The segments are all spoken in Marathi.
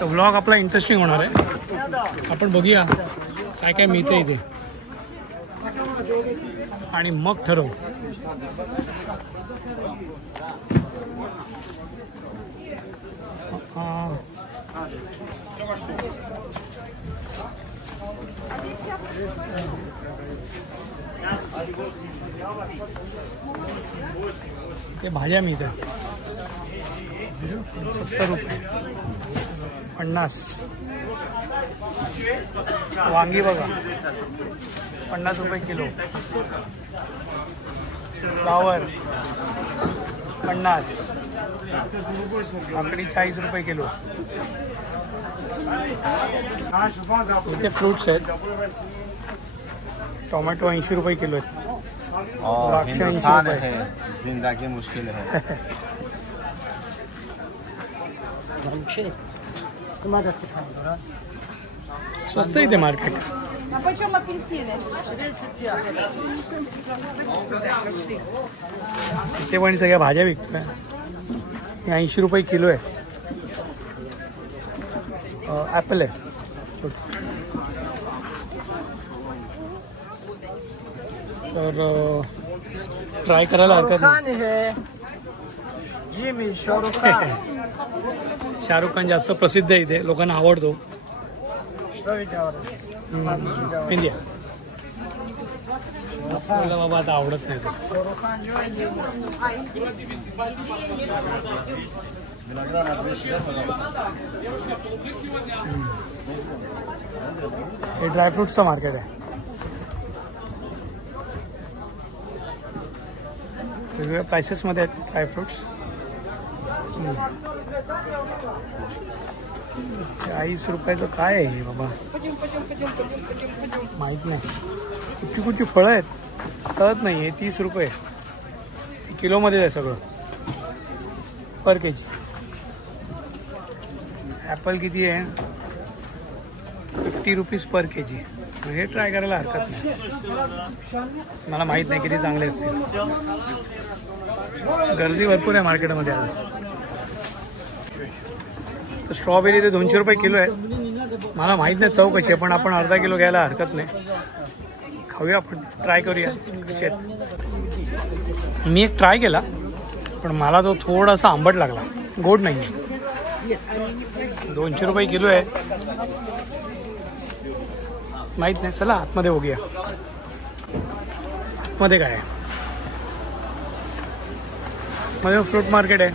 तर व्लॉग आपला इंटरेस्टिंग होणार आहे. आपण बघूया काय काय मिळते इथे आणि मग ठरवू. ते भाज्या मिळतात 70 रुपये 50. वांगी बघा 50 रुपये किलो. फ्लावर 50. काकडी 40 रुपये किलो. इथे फ्रूट्स आहेत. टोमॅटो 80 रुपये किलो आहेत. हिंदुस्तान है, जिंदगी मुश्किल है. स्वस्त इथे मार्केट. इथे पण सगळ्या भाज्या विकतोय. 80 रुपये किलो आहे. ॲपल आहे. तर ट्राय करायला हरकत नाही. शाहरुख खान जास्त प्रसिद्ध आहे इथे, लोकांना आवडतो. इंडिया आपल्याला बाबा आता आवडत नाही. हे ड्रायफ्रुट्सचं मार्केट आहे. वेगवेगळ्या प्राइसेसमध्ये आहेत ड्रायफ्रुट्स. 40 रुपयाचं काय आहे बाबा माहीत नाही. कुठची कुठची फळं आहेत कळत नाही. हे 30 रुपये किलोमध्ये आहे सगळं पर के जी. ॲपल किती आहे 50 रुपीज पर के जी. हे ट्राय करायला हरकत नाही. मला माहीत नाही किती चांगले असतील. गर्दी भरपूर आहे मार्केटमध्ये आज. स्ट्रॉबेरी ते 200 रुपये किलो आहे. मला माहीत नाही चव कशी आहे, पण आपण अर्धा किलो घ्यायला हरकत नाही. खाऊया आपण, ट्राय करूया कशी आहेत. मी एक ट्राय केला पण मला तो थोडासा आंबट लागला, गोड नाही आहे. 200 रुपये किलो आहे. माहीत नाही, चला आतमध्ये बघूया आतमध्ये काय आहे. मध्ये फ्रूट मार्केट आहे.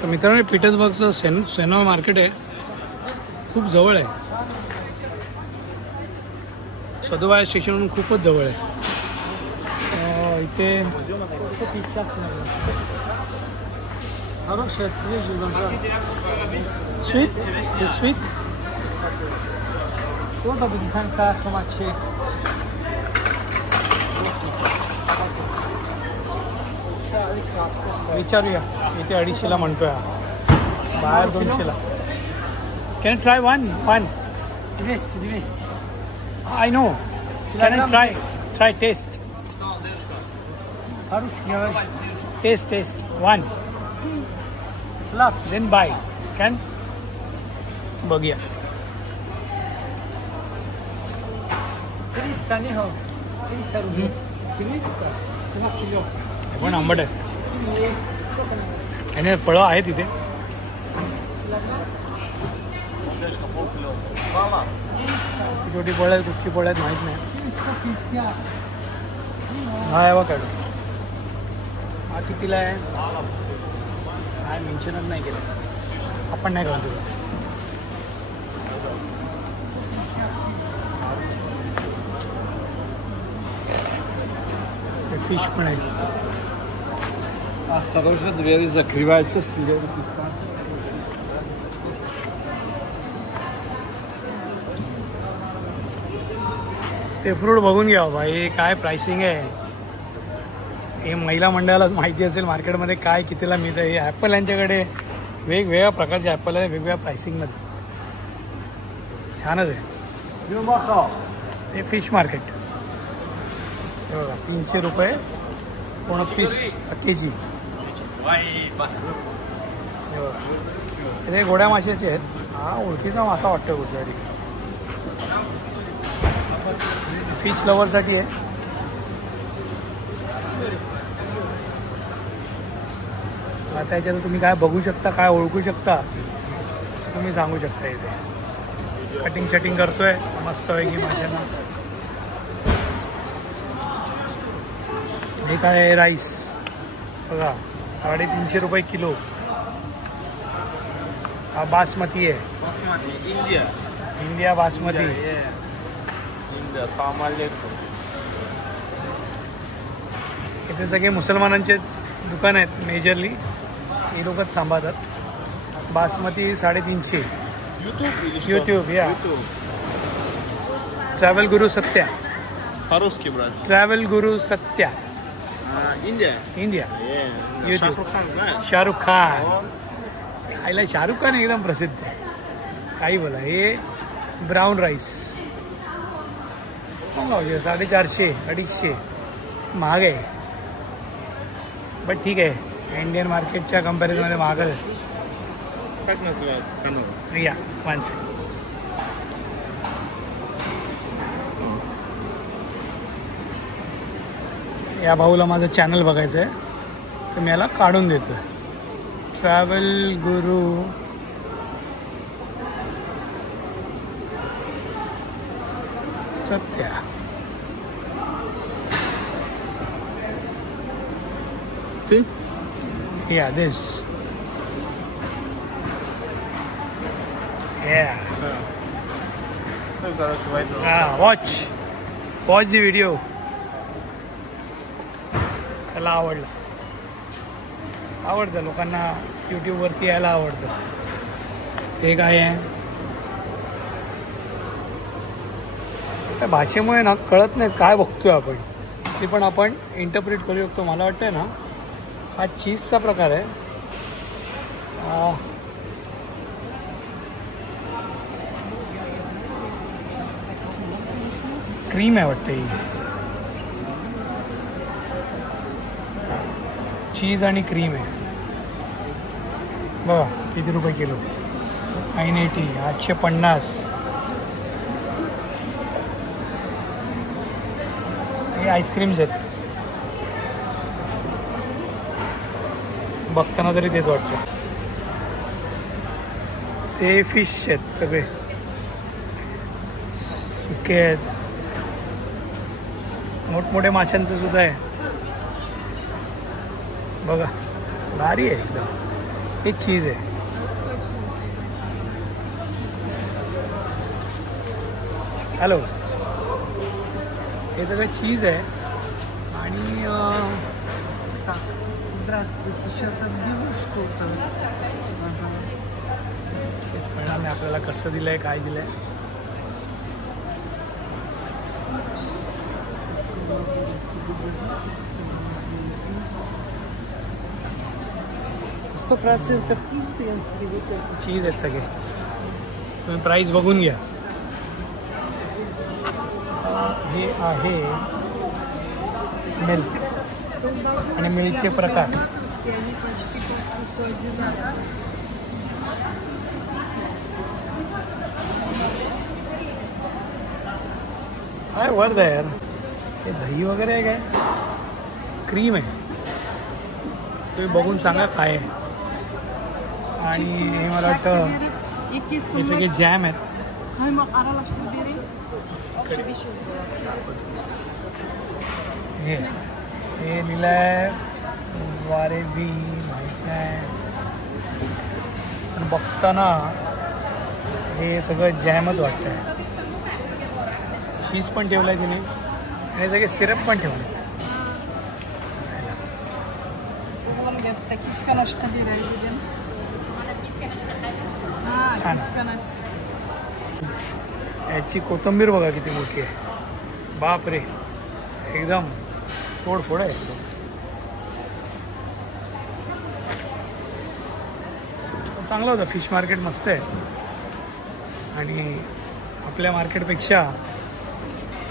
तर मित्रांनो पीटर्सबर्गचं सेनो मार्केट आहे, खूप जवळ आहे. सदोबाया स्टेशनवरून खूपच जवळ आहे. इथे स्वीट स्वीट विचारूया. इथे 250ला म्हणतोय, बाहेर 200ला. Can try one. I know. Can try test one then bye. Can बघूया. पण आंबट आहे. आणि फळं आहेत इथे. छोटी फळं आहेत, कुठची फळं आहेत माहीत नाही. हा आहे बघा. हा कितीला आहे काय मेन्शनच नाही केलं. आपण नाही घालतो. फिश पण आहे. Осторожно, двери закрываются. ते फ्रूट बघून घ्या बाबा, हे काय प्राइसिंग आहे. हे महिला मंडळाला माहिती असेल मार्केटमध्ये काय कितीला मिळतं. हे ॲपल यांच्याकडे वेगवेगळ्या प्रकारचे ॲपल आहे, वेगवेगळ्या प्राइसिंगमध्ये. छानच आहे. हे फिश मार्केट बघा 300 रुपये 29 के जी. हे गोड्या माशाचे आहेत. हा ओळखीचा मासा वाटतो कुठल्यातरी. फिश लवरसाठी आहे. आता याच्यात तुम्ही काय बघू शकता, काय ओळखू शकता तुम्ही सांगू शकता. इथे कटिंग करतोय मस्त पैकी माशांना. हे काय आहे, राईस बघा 350 रुपये किलो. हा बासमती आहे. इंडिया बासमती. इथे सगळे मुसलमानांचेच दुकान आहेत मेजरली. हे लोकच सांभाळतात. बासमती 350. यूट्यूब या ट्रॅव्हल गुरु सत्या. ट्रॅव्हल गुरु सत्या. इंडिया. शाहरुख खान. खायला शाहरुख खान एकदम प्रसिद्ध आहे. काही बोला. हे ब्राऊन राईस 450 250 महाग आहे. बट ठीक आहे, इंडियन मार्केटच्या कंपॅरिझनमध्ये महाग आहे. या माणसं या भाऊला माझं चॅनल बघायचं आहे तर मी याला काढून देतो. Travel Guru Satya. Yeah, this. Yeah. Watch the video. त्याला आवडतं लोकांना यूट्यूबवरती यायला आवडतं. हे काय आहे, त्या भाषेमुळे ना कळत नाही काय बघतोय आपण. ते पण आपण इंटरप्रिट करू शकतो. मला वाटतंय ना हा चीजचा प्रकार आहे. क्रीम आहे वाटतं ही. चीज आणि क्रीम आहे बघा. किती रुपये किलो? 980. 850. हे आईस्क्रीम्स आहेत. बघताना तरी तेच वाटतं. ते फिश आहेत सगळे. सुके आहेत. मोठमोठे माशांचं सुद्धा आहे बघा. भारी आहे एकदम. हे चीज आहे. हॅलो. हे सगळं चीज आहे. आणि तेच कळणार नाही आपल्याला कसं दिलंय काय दिलंय. चीज आहेत सगळे. तुम्ही प्राइस बघून घ्या. हे आहे मिल्क आणि मिल्कचे प्रकार. काय वर्द आहे यार. हे दही वगैरे आहे काय? क्रीम आहे. तुम्ही बघून सांगा काय आहे. आणि हे मला वाटतं हे सगळे जॅम आहेत. हे लिहिलं आहे वारे बी माहीत नाही. पण बघताना हे सगळं जॅमच वाटतं आहे. चीज पण ठेवलं आहे तिने आणि हे सगळे सिरप पण ठेवलं. याची कोथिंबीर बघा किती मोठी आहे. बाप रे, एकदम तोडफोड आहे. चांगलं होतं. फिश मार्केट मस्त आहे आणि आपल्या मार्केटपेक्षा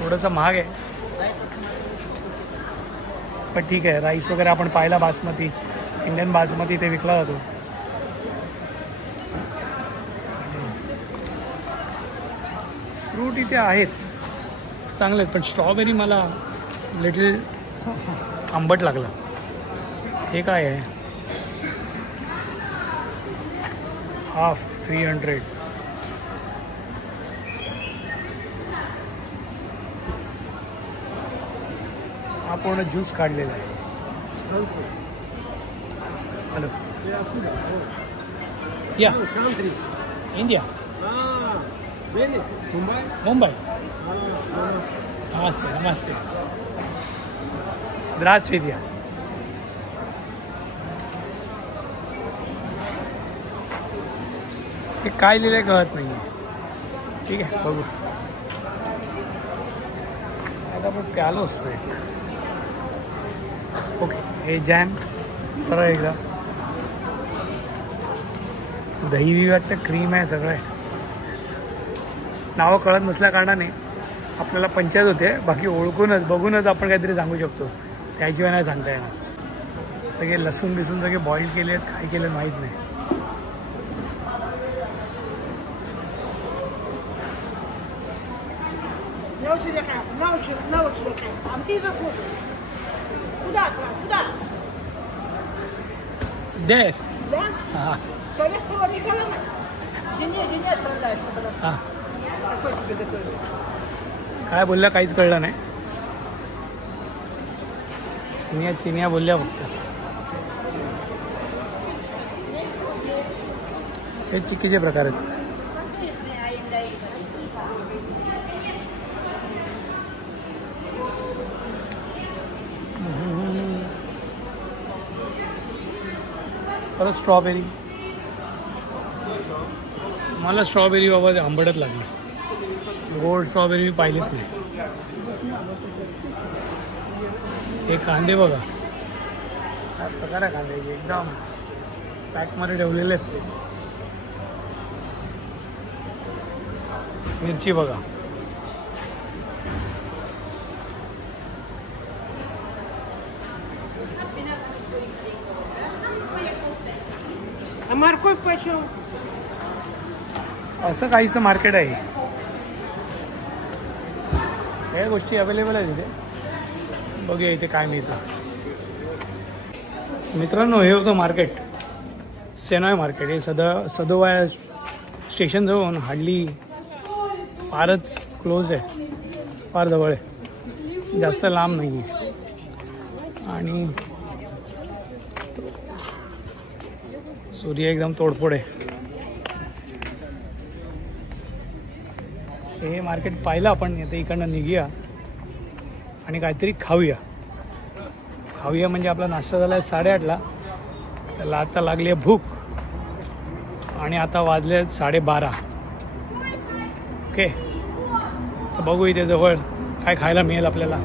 थोडंसं महाग आहे. पण ठीक आहे. राईस वगैरे आपण पाहिला बासमती. इंडियन बासमती इथे विकला जातो. फ्रूट इथे आहेत चांगले आहेत, पण स्ट्रॉबेरी मला लिटिल आंबट लागला. हे काय आहे? हाफ 300. हा पूर्ण ज्यूस काढलेला आहे. हॅलो या इंडिया मुंबई. नमस्ते नमस्ते. Здравствуйте. हे काय लिहिलंय कळत नाही. ठीक आहे बघू. आता आपण प्यालो असतो. ओके हे जॅम तर एकदा दही बी वाटतं, क्रीम आहे, सगळं आहे. नावं कळत नसल्या कारणाने आपल्याला पंचायत होते. बाकी ओळखूनच बघूनच आपण काहीतरी सांगू शकतो. त्याशिवाय नाही सांगता येणार. सगळे लसूण बिसून सगळे बॉईल केलेत, काय केलं माहीत नाही. दे हां हां काय बोलल्या काहीच कळलं नाही. चिनिया बोलल्या फक्त. हे चिक्कीचे प्रकार आहेत. परत स्ट्रॉबेरी. मला स्ट्रॉबेरी बाबा आंबटच लागली. गोड स्ट्रॉबेरी मी पाहिलीच नाही. हे कांदे बघा काय प्रकार आहे कांद्याचे. एकदम पॅकमध्ये ठेवलेले आहेत ते. मिरची बघा. असं काहीचं मार्केट आहे. सगळ्या गोष्टी अवेलेबल आहेत इथे. बघूया इथे काय मिळतं. मित्रांनो हे होतं मार्केट, सेनॉय मार्केट. हे सदोवा स्टेशन जवळून हार्डली फारच क्लोज आहे, फार जवळ आहे, जास्त लांब नाही आहे. आणि सूर्य एकदम तोडफोड आहे. हे मार्केट पाहिलं आपण. आता इकडनं निघूया आणि काहीतरी खाऊया. म्हणजे आपला नाश्ता झाला आहे 8:30ला. त्याला आता लागली आहे भूक आणि आता वाजले 12:30. ओके तर बघू इथे जवळ काय खायला मिळेल आपल्याला.